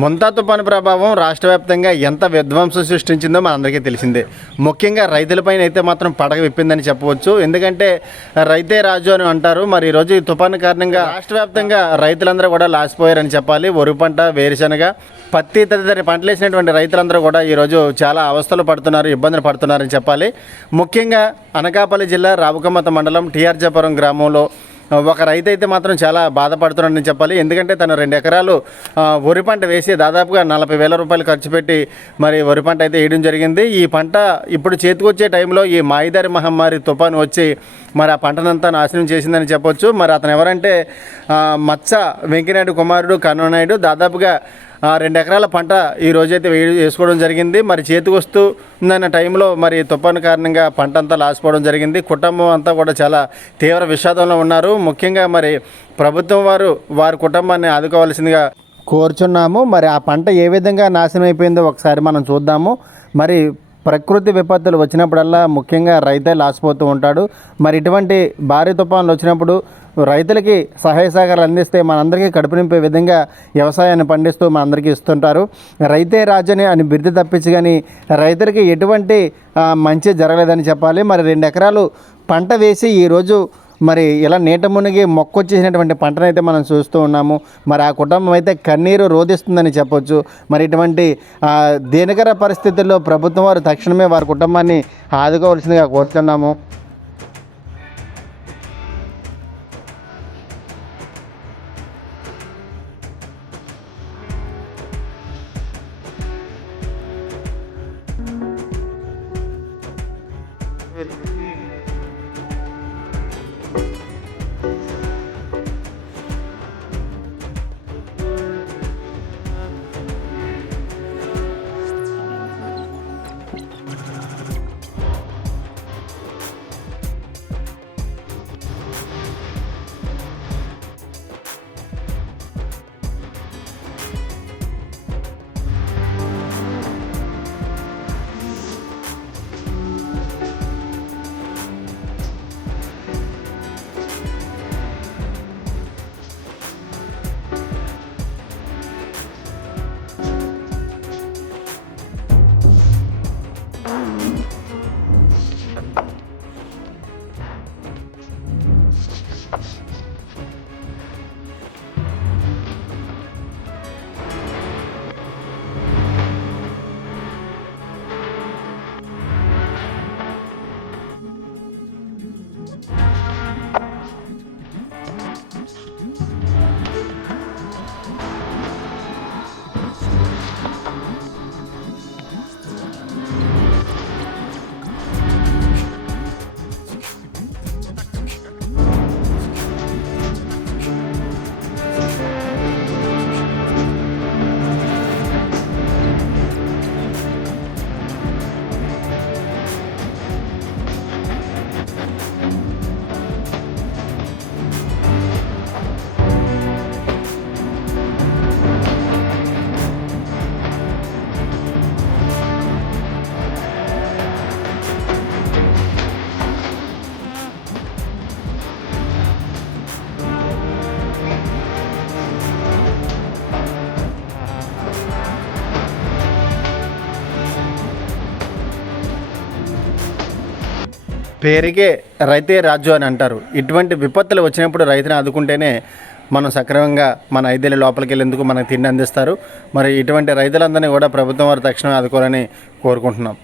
ముంతా తుఫాను ప్రభావం రాష్ట్ర వ్యాప్తంగా ఎంత విధ్వంసం సృష్టించిందో మనందరికీ తెలిసిందే. ముఖ్యంగా రైతులపైన అయితే మాత్రం పడగ విప్పిందని చెప్పవచ్చు. ఎందుకంటే రైతే రాజు అని అంటారు. మరి ఈరోజు ఈ తుఫాను కారణంగా రాష్ట్ర వ్యాప్తంగా రైతులందరూ కూడా లాసిపోయారని చెప్పాలి. వరి పంట వేరుశనగ పత్తి తదితర పంటలు వేసినటువంటి రైతులందరూ కూడా ఈరోజు చాలా అవస్థలు పడుతున్నారు ఇబ్బందులు పడుతున్నారని చెప్పాలి. ముఖ్యంగా అనకాపల్లి జిల్లా రావుకమ్మత మండలం టీఆర్జపురం గ్రామంలో ఒక రైతు అయితే మాత్రం చాలా బాధపడుతున్నాడని చెప్పాలి. ఎందుకంటే తను రెండు ఎకరాలు వరి పంట వేసి దాదాపుగా నలభై వేల రూపాయలు ఖర్చు పెట్టి మరి వరి పంట అయితే వేయడం జరిగింది. ఈ పంట ఇప్పుడు చేతికొచ్చే టైంలో ఈ మాయిదారి మహమ్మారి తుఫాను వచ్చి మరి ఆ పంటనంతా నాశనం చేసిందని చెప్పొచ్చు. మరి అతను ఎవరంటే మత్స వెంకయ్యనాయుడు కుమారుడు కన్ననాయుడు దాదాపుగా రెండు ఎకరాల పంట ఈ రోజైతే వేడి వేసుకోవడం జరిగింది. మరి చేతికి వస్తూ ఉందన్న టైంలో మరి తుఫాను కారణంగా పంట అంతా లాసిపోవడం జరిగింది. కుటుంబం అంతా కూడా చాలా తీవ్ర విషాదంలో ఉన్నారు. ముఖ్యంగా మరి ప్రభుత్వం వారు వారి కుటుంబాన్ని ఆదుకోవాల్సిందిగా కోరుచున్నాము. మరి ఆ పంట ఏ విధంగా నాశనం అయిపోయిందో ఒకసారి మనం చూద్దాము. మరి ప్రకృతి విపత్తులు వచ్చినప్పుడల్లా ముఖ్యంగా రైతే లాసిపోతూ ఉంటాడు. మరి ఇటువంటి భారీ తుఫాన్లు వచ్చినప్పుడు రైతులకి సహాయ సహకారాలు అందిస్తే మనందరికీ కడుపు నింపే విధంగా వ్యవసాయాన్ని పండిస్తూ మనందరికీ ఇస్తుంటారు. రైతే రాజని అని బిరుదు తప్పించి కానీ రైతులకి ఎటువంటి మంచి జరగలేదని చెప్పాలి. మరి రెండు ఎకరాలు పంట వేసి ఈరోజు మరి ఇలా నీట మునిగి మొక్కొచ్చేసినటువంటి పంటనైతే మనం చూస్తూ ఉన్నాము. మరి ఆ కుటుంబం అయితే కన్నీరు రోధిస్తుందని చెప్పొచ్చు. మరి ఇటువంటి దేనికర దీనకర పరిస్థితుల్లో ప్రభుత్వం వారు తక్షణమే వారి కుటుంబాన్ని ఆదుకోవాల్సిందిగా కోరుతున్నాము. పేరుకే రైతే రాజు అని అంటారు. ఇటువంటి విపత్తులు వచ్చినప్పుడు రైతుని ఆదుకుంటేనే మనం సక్రమంగా మన ఐదేళ్ళ లోపలికి వెళ్ళేందుకు మనకు తిండి అందిస్తారు. మరి ఇటువంటి రైతులందరినీ కూడా ప్రభుత్వం వారు తక్షణం ఆదుకోవాలని కోరుకుంటున్నాం.